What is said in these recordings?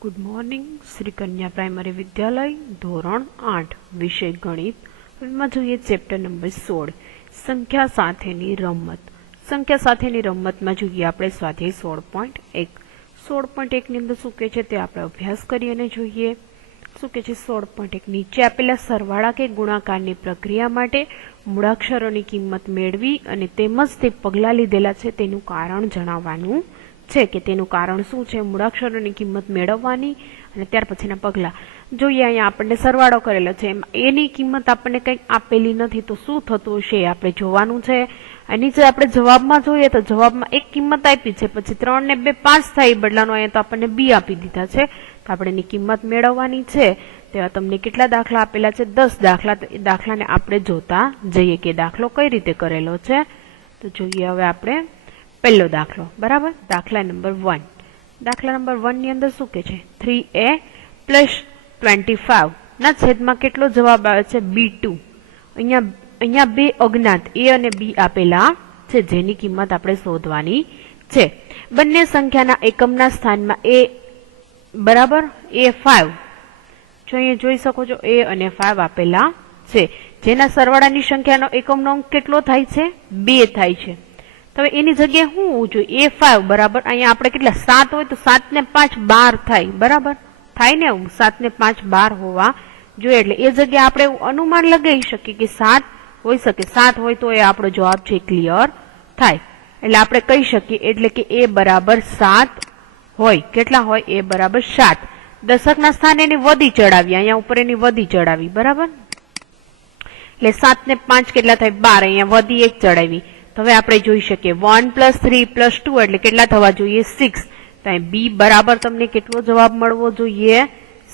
Good morning. Shri કન્યા primary વિદ્યાલય ધોરણ 8 વિષય ગણિત. એમાં જોઈએ ચેપ્ટર નંબર 16 સંખ્યા સાથેની રમત. સંખ્યા સાથેની રમતમાં જોઈએ આપણે સ્વાધ્યાય 16.1. 16.1 ની અંદર શું કહે છે તે આપણે અભ્યાસ કરી અને જોઈએ. શું કહે છે 16.1 નીચે આપેલા સરવાળા કે ગુણાકારની પ્રક્રિયા માટે મૂળાક્ષરોની કિંમત મેળવી અને તેમજ તે પગલાં લીધેલા છે તેનું કારણ જણાવવાનું છે કે તેનું કારણ શું છે, મૂળાક્ષરોની કિંમત મેળવવાની અને ત્યાર પછીના પગલા. જોઈએ અહીંયા આપણને સરવાળો કરેલો છે, એની કિંમત આપણને કંઈક આપેલી નથી તો શું થતું હશે એ આપણે જોવાનું છે. એની જે આપણે જવાબમાં જોઈએ તો જવાબમાં એક કિંમત આપી છે, પછી 3 ને 2 5 થાય બદલાનો, અહીંયા તો આપણને બી આપી દીધા છે તો આપણે એની કિંમત મેળવવાની છે. તેવા તમને કેટલા દાખલા આપેલા છે? 10 દાખલા. તો એ દાખલાને આપણે જોતા જઈએ કે દાખલો કઈ રીતે કરેલો છે. તો જોઈએ હવે આપણે પહેલો દાખલો. બરાબર, દાખલા નંબર 1. દાખલા નંબર 1 ની અંદર શું કે છે 3a + 25 ના છેદમાં કેટલો જવાબ આવે છે? b2. અહીંયા બે અજ્ઞાત a અને b આપેલા છે જેની કિંમત આપણે શોધવાની છે. બંને સંખ્યાના એકમના સ્થાનમાં a બરાબર a5, જો અહીંયા જોઈ શકો છો a અને 5 આપેલા છે, જેના સરવાળાની સંખ્યાનો એકમનો અંક કેટલો થાય છે? 2 થાય છે. તો એની જગ્યાએ શું હોવું જોઈએ? a5 બરાબર અહીંયા આપણે કેટલા 7 હોય તો 7 ને 5 12 થાય. બરાબર થાય ને, 7 ને 5 12 હોવા જોઈએ. એટલે એ જગ્યાએ આપણે એવું અનુમાન લગાવી શકીએ કે 7 હોઈ શકે. 7 હોય તો એ આપણો જવાબ છે ક્લિયર થાય. એટલે આપણે કહી શકીએ એટલે કે a બરાબર 7 હોય. કેટલા હોય? a બરાબર 7. દશકના સ્થાને એની વધી ચડાવી, અહીંયા ઉપર એની વધી ચડાવી. બરાબર, એટલે 7 ને 5 કેટલા થાય? 12. અહીંયા વધી 1 ચડાવી. તો હવે આપણે જોઈ શકીએ 1 + 3 + 2 એટલે કેટલા થવા જોઈએ? 6. તો અહીં b બરાબર તમને કેટલો જવાબ મળવો જોઈએ?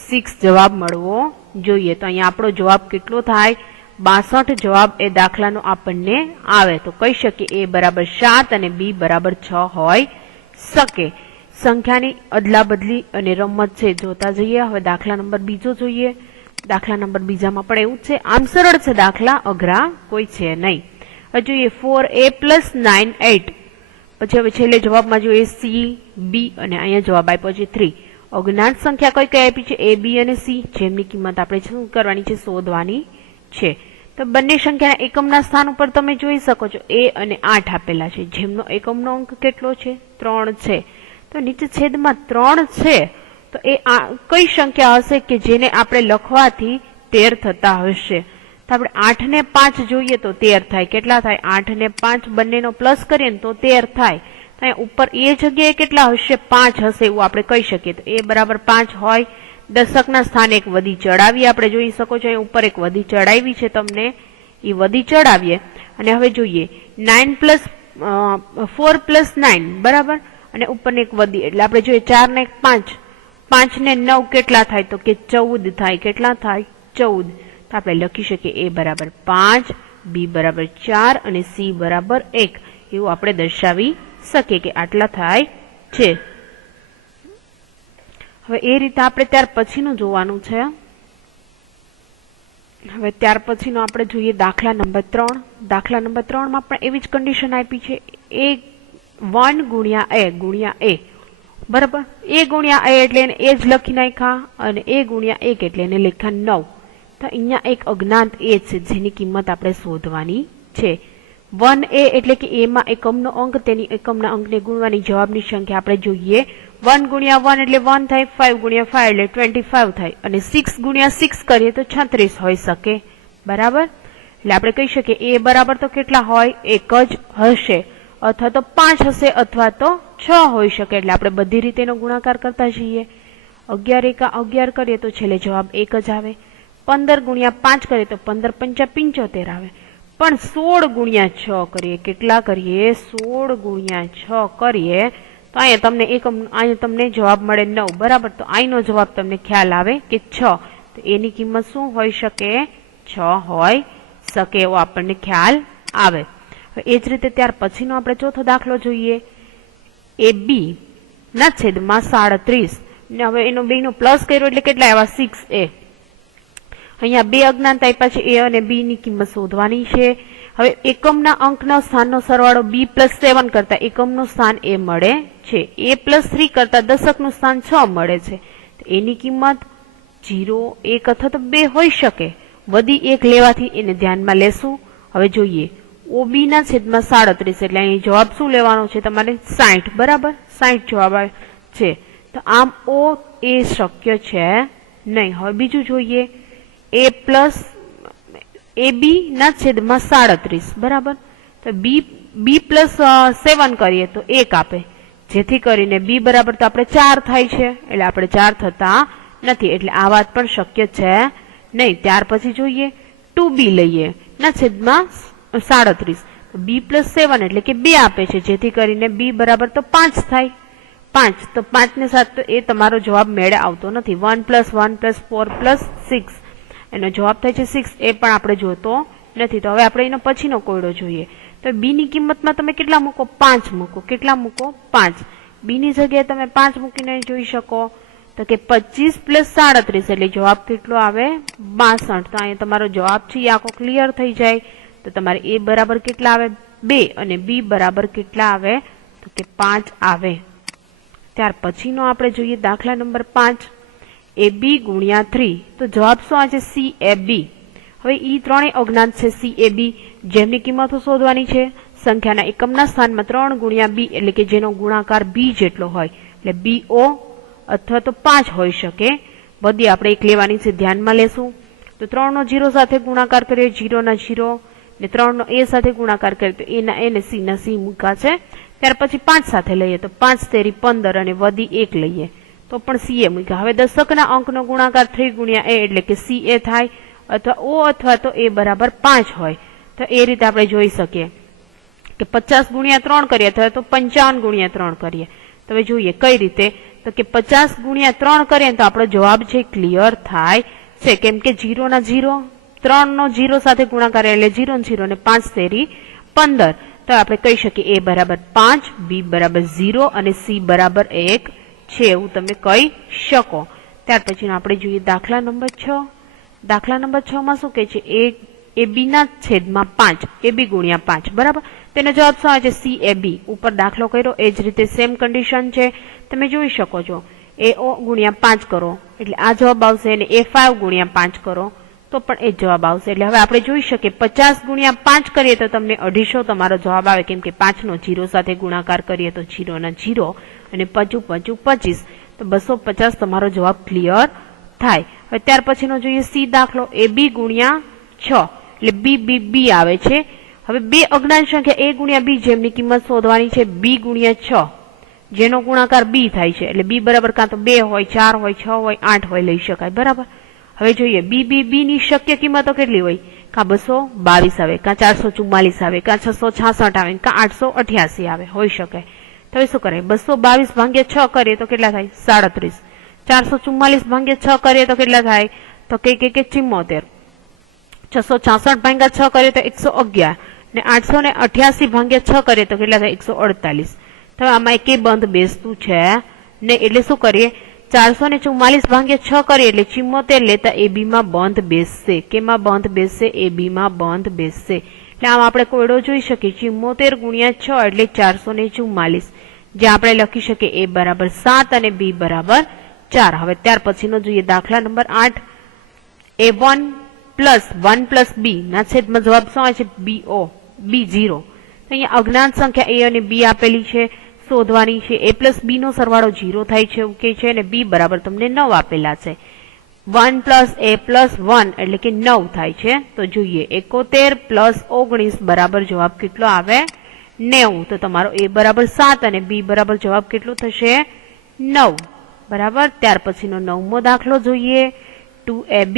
6 જવાબ મળવો જોઈએ. તો અહીંયા આપણો જવાબ કેટલો થાય? 62 જવાબ એ દાખલાનો આપણને આવે. તો કહી શકીએ a બરાબર 7 અને b બરાબર 6 હોય શકે. સંખ્યાની અદલા બદલી અને રમત છે જોતા જઈએ. હવે દાખલા નંબર બીજો જોઈએ. દાખલા નંબર બીજામાં પણ એવું છે. આમ સરળ છે દાખલા, અઘરા કોઈ છે નહીં. હવે જોઈએ 4a + 9 8. પછી હવે છેલ્લે જવાબમાં જોઈએ c b અને અહીંયા જવાબ આપ્યો છે 3. અજ્ઞાત સંખ્યા કઈ કઈ આપી છે? a b અને c, જેમની કિંમત આપણે શું કરવાની છે? શોધવાની છે. તો બંને સંખ્યાના એકમના સ્થાન ઉપર તમે જોઈ શકો છો a અને 8 આપેલા છે, જેમનો એકમનો અંક કેટલો છે? 3 છે. તો નીચે છેદમાં 3 છે તો એ કઈ સંખ્યા હશે કે જેને આપણે લખવાથી 13 થતા હશે? તો આપણે 8 ને 5 જોઈએ તો 13 થાય. કેટલા થાય? 8 ને 5 બંનેનો પ્લસ કરીએ ને તો 13 થાય. તો અહીંયા ઉપર એ જગ્યાએ કેટલા હશે? 5 હશે એવું આપણે કહી શકીએ. તો એ બરાબર 5 હોય. દશકના સ્થાને એક વધી ચડાવી આપણે જોઈ શકો છો. અહીંયા ઉપર એક વધી ચડાવી છે તમને, એ વધી ચડાવીએ અને હવે જોઈએ 9 + 4 + 9 બરાબર, અને ઉપર એક વધી એટલે આપણે જોઈએ 4 ને 5, 5 ને 9 કેટલા થાય? તો કે 14 થાય. કેટલા થાય? 14. તો આપણે લખી શકીએ a બરાબર 5, b બરાબર 4 અને c બરાબર 1 એવું આપણે દર્શાવી શકીએ કે આટલા થાય છે. હવે એ રીતે આપણે ત્યાર પછીનું જોવાનું છે. હવે ત્યાર પછીનો આપણે જોઈએ દાખલા નંબર 3. દાખલા નંબર 3 માં પણ એવી જ કન્ડિશન આપી છે. a1 × a × a બરાબર. a × a એટલે એને a જ લખી નાખ્યા અને a × 1 એટલે એને લખ્યા 9. તો અહીંયા એક અજ્ઞાત a છે જેની કિંમત આપણે શોધવાની છે. 1a એટલે કે a માં એકમનો અંક, તેની એકમના અંકને ગુણવાની જવાબની સંખ્યા આપણે જોઈએ. 1 × 1 એટલે 1 થાય, 5 × 5 એટલે 25 થાય અને 6 × 6 કરીએ તો 36 હોઈ શકે. બરાબર, એટલે આપણે કહી શકીએ a બરાબર તો કેટલા હોય? 1 જ હશે, અથવા તો 5 હશે, અથવા તો 6 હોઈ શકે. એટલે આપણે બધી રીતે એનો ગુણાકાર કરતા જઈએ. 11 × 11 કરીએ તો છેલ્લે જવાબ 1 જ આવે. 15 × 5 કરીએ તો 15 × 5 = 75 આવે. પણ 16 × 6 કરીએ, કેટલા કરીએ? 16 × 6 કરીએ તો અહીંયા તમને જવાબ મળે 9. બરાબર, તો અહીંનો જવાબ તમને ખ્યાલ આવે કે 6. તો એની કિંમત શું હોઈ શકે? 6 હોઈ શકે એવો આપણને ખ્યાલ આવે. એ જ રીતે ત્યાર પછીનો આપણે ચોથો દાખલો જોઈએ. ab ના છેદમાં 37. હવે એનો 2 નો પ્લસ કર્યો એટલે કેટલા આવ્યા? 6a. અહીંયા બે અજ્ઞાત આપ્યા છે, a અને b ની કિંમત શોધવાની છે. હવે એકમના અંકના સ્થાનનો સરવાળો b + 7 કરતા એકમનું સ્થાન a મળે છે. a + 3 કરતા દશકનું સ્થાન 6 મળે છે. તો એની કિંમત 0, 1 અથવા તો 2 હોઈ શકે. વધી 1 લેવાથી એને ધ્યાનમાં લેશું. હવે જોઈએ OB ના છેદમાં 37 એટલે અહીં જવાબ શું લેવાનો છે તમારે 60. બરાબર, 60 જવાબ આવે છે. તો આમ O એ શક્ય છે નહીં. હવે બીજું જોઈએ AB ના છેદમાં 37. બરાબર, તો B પ્લસ 7 કરીએ તો 1 આપે, જેથી કરીને B બરાબર તો આપણે 4 થાય છે, એટલે આપણે 4 થતા નથી, એટલે આ વાત પણ શક્ય છે નહીં. ત્યાર પછી જોઈએ 2B લઈએ ના છેદમાં 37, B પ્લસ 7 એટલે કે 2 આપે છે, જેથી કરીને B બરાબર તો 5 થાય. 5 તો 5 ને 7 તો એ તમારો જવાબ મેળે આવતો નથી. 1 પ્લસ 1 પ્લસ 4 પ્લસ 6 એનો જવાબ થાય છે 6. એ પણ આપણે જોતો નથી. તો હવે આપણે એનો પછીનો કોયડો જોઈએ. તો B ની કિંમતમાં તમે કેટલા મૂકો? 5 મૂકો. કેટલા મૂકો? 5. B ની જગ્યાએ તમે 5 મૂકીને જોઈ શકો તો કે 25 પ્લસ 37 એટલે જવાબ કેટલો આવે? 62. તો અહીંયા તમારો જવાબ છે એ આખો ક્લિયર થઈ જાય. તો તમારે A બરાબર કેટલા આવે? 2 અને B બરાબર કેટલા આવે? તો કે 5 આવે. ત્યાર પછીનો આપણે જોઈએ દાખલા નંબર 5, AB ગુણ્યા 3. તો જવાબ શું આવે છે? CAB. હવે ઈ ત્રણેય અજ્ઞાત છે CAB, જેમની કિંમતો શોધવાની છે. સંખ્યાના એકમના સ્થાનમાં 3 ગુણ્યા B એટલે કે જેનો ગુણાકાર B જેટલો હોય, એટલે BO અથવા તો 5 હોઈ શકે. બધી આપણે એક લેવાની છે, ધ્યાનમાં લેશું. તો 3 નો 0 સાથે ગુણાકાર કરીએ, 0 ના 0, ને 3 નો A સાથે ગુણાકાર કરીએ તો A ના A ને C ના C મૂકા છે. ત્યાર પછી 5 સાથે લઈએ તો 5 તેરી 15 અને વધી 1 લઈએ તો પણ CA મૂક્યા. હવે દશકના અંકનો ગુણાકાર 3 ગુણ્યા A એટલે કે CA થાય, અથવા O અથવા તો A બરાબર 5 હોય. તો એ રીતે આપણે જોઈ શકીએ કે 50 ગુણ્યા 3 કરીએ અથવા તો 55 ગુણ્યા 3 કરીએ. તો હવે જોઈએ કઈ રીતે. તો કે 50 ગુણ્યા 3 કરીએ તો આપણો જવાબ છે ક્લિયર થાય છે, કેમ કે 0 ના 0, 3 નો 0 સાથે ગુણાકાર એટલે 0 ને 0 ને 5 તેરી 15. તો આપણે કહી શકીએ A બરાબર 5, B બરાબર 0 અને C બરાબર 1 છે, એવું તમે કહી શકો. ત્યાર પછી આપણે જોઈએ દાખલા નંબર 6. દાખલા નંબર 6 માં શું કહે છે? AB ના છેદમાં 5, AB ગુણ્યા 5. બરાબર, તેનો જવાબ શું આવે છે? CAB. ઉપર દાખલો કર્યો એ જ રીતે સેમ કન્ડિશન છે, તમે જોઈ શકો છો. AO ગુણ્યા 5 કરો એટલે આ જવાબ આવશે, અને A5 ગુણ્યા 5 કરો તો પણ એ જવાબ આવશે. એટલે હવે આપણે જોઈ શકીએ 50 ગુણ્યા 5 કરીએ તો તમને 250 તમારો જવાબ આવે, કેમ કે 5 નો 0 સાથે ગુણાકાર કરીએ તો 0 ના 0 અને 5 5 25 તો 250 તમારો જવાબ ક્લિયર થાય. હવે ત્યાર પછીનો જોઈએ C દાખલો. AB ગુણ્યા 6 એટલે B આવે છે. હવે બે અજ્ઞાત સંખ્યા A ગુણ્યા B જેમની કિંમત શોધવાની છે. B ગુણ્યા 6 જેનો ગુણાકાર B થાય છે, એટલે B બરાબર કાં તો 2 હોય, 4 હોય, 6 હોય, 8 હોય લઈ શકાય. બરાબર, હવે જોઈએ B ની શક્ય કિંમતો કેટલી હોય? કાં 222 આવે, કાં 444 આવે, કાં 666 આવે, કાં 888 આવે, હોઈ શકે. તો હવે શું કરે? 222 ભાગ્યા 6 કરીએ તો કેટલા થાય? 37. 444 ભાગ્યા 6 કરીએ તો કેટલા થાય? તો કે 74. 666 ભાગ્યા 6 કરીએ તો 111 ને 888 ભાગ્યા 6 કરીએ તો કેટલા થાય? 148. તો આમાં એકે બંધ બેસતું છે ને, એટલે શું કરીએ? 444 ભાગ્યા 6 કરીએ એટલે 74 લેતા AB માં બંધ બેસશે. કેમાં બંધ બેસશે? AB માં બંધ બેસશે. એટલે આમ આપણે કોયડો જોઈ શકીએ 74 ગુણ્યા 6 એટલે 444, જે આપણે લખી શકીએ A બરાબર 7 અને B બરાબર 4. હવે ત્યાર પછીનો જોઈએ દાખલા number 8. A1 plus 1 plus B ના છેદમાં જવાબ શું આવે છે? B0. અહીંયા અજ્ઞાત સંખ્યા A અને B આપેલી છે, શોધવાની છે. A પ્લસ B નો સરવાળો 0 થાય છે એવું કે છે, અને B બરાબર તમને 9 આપેલા છે. 1 પ્લસ A પ્લસ 1 એટલે કે 9 થાય છે. તો જોઈએ 71 પ્લસ 19 બરાબર જવાબ કેટલો આવે? 90. તો તમારો A બરાબર 7 અને B બરાબર જવાબ કેટલો થશે? 9. બરાબર. ત્યાર પછીનો 9મો દાખલો જોઈએ. 2AB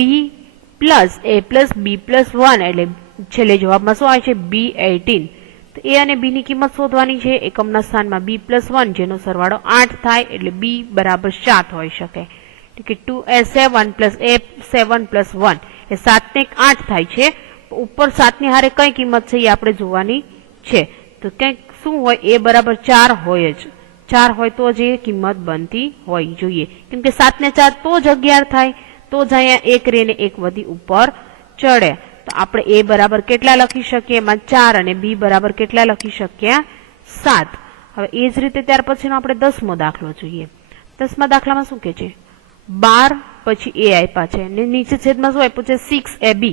plus A plus B plus 1 એટલે છેલ્લે જવાબમાં શું આવે છે? B18. તો A અને B ની કિંમત શોધવાની છે. એકમના સ્થાનમાં B પ્લસ 1 જેનો સરવાળો 8 થાય, એટલે B બરાબર 7 હોઈ શકે. કે 2A7 પ્લસ A7 પ્લસ 1 એ 7 ને 8 થાય છે. ઉપર 7 ની હારે કઈ કિંમત છે એ આપણે જોવાની છે. તો કંઈક શું હોય? A બરાબર 4 હોય જ. 4 હોય તો જ એ કિંમત બનતી હોય જોઈએ, કેમ કે 7 ને 4 તો જ 11 થાય, તો જ અહીંયા 1 રે ને 1 વધી ઉપર ચડે. તો આપણે A બરાબર કેટલા લખી શકીએ? એમાં 4 અને B બરાબર કેટલા લખી શકીએ? 7. હવે એ જ રીતે ત્યાર પછીનો આપણે 10મો દાખલો જોઈએ. 10મા દાખલામાં શું કે છે? 12 પછી એ આપ્યા છે ને નીચે છેદમાં શું આપ્યું છે 6ab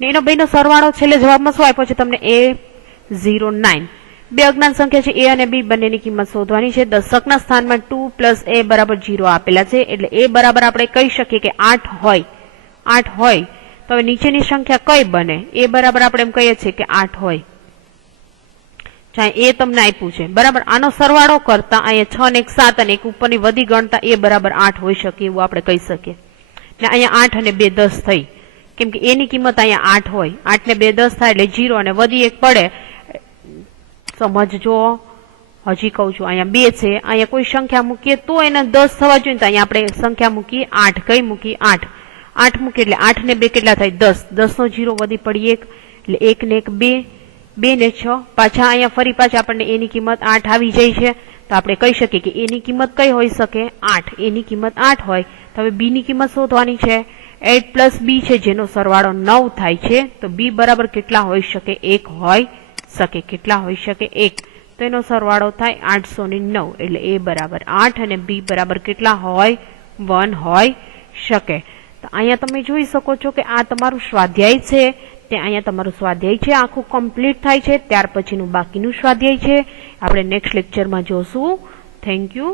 ને એનો બેનો સરવાળો છેલ્લે જવાબમાં શું આપ્યો છે તમને A09 બે અજ્ઞાત સંખ્યા છે a અને b બંનેની કિંમત શોધવાની છે દશકના સ્થાનમાં 2 + a = 0 આપેલા છે એટલે a બરાબર આપણે કહી શકીએ કે 8 હોય તો હવે નીચેની સંખ્યા કઈ બને a બરાબર આપણે એમ કહીએ છીએ કે 8 હોય ચાહે એ તમને આપ્યું છે બરાબર આનો સરવાળો કરતા અહીંયા 6 ને 1 7 અને એક ઉપરની વધી ગણતા એ બરાબર 8 હોઈ શકે એવું આપણે કહી શકીએ ને અહીંયા 8 અને 2 10 થઈ કેમ કે એની કિંમત અહીંયા 8 હોય 8 ને 2 10 થાય એટલે 0 અને વધી એક પડે સમજજો હજી કહું છું અહીંયા 2 છે અહીંયા કોઈ સંખ્યા મૂકીએ તો એને 10 થવા જોઈએ તો અહીંયા આપણે સંખ્યા મૂકીએ 8 કઈ મૂકી 8 મૂકીએ એટલે 8 ને 2 કેટલા થાય 10 10 નો 0 વધી પડી 1 એટલે 1 ને 1 2 2 ને 6 પાછા અહીંયા ફરી પાછા આપણને એની કિંમત 8 આવી જાય છે તો આપણે કહી શકીએ કે એની કિંમત કઈ હોઈ શકે 8 એની કિંમત 8 હોય તો હવે બી ની કિંમત શોધવાની છે 8 + b છે જેનો સરવાળો 9 થાય છે તો b બરાબર કેટલા હોઈ શકે 1 હોઈ શકે કેટલા હોઈ શકે 1 તો એનો સરવાળો થાય 809 એટલે a બરાબર 8 અને b બરાબર કેટલા હોય 1 હોઈ શકે તો અહીંયા તમે જોઈ શકો છો કે આ તમારું સ્વાધ્યાય છે તે અહીંયા તમારું સ્વાધ્યાય છે આખું કમ્પ્લીટ થાય છે ત્યાર પછીનું બાકીનું સ્વાધ્યાય છે આપણે નેક્સ્ટ લેક્ચરમાં જોશું થેન્ક યુ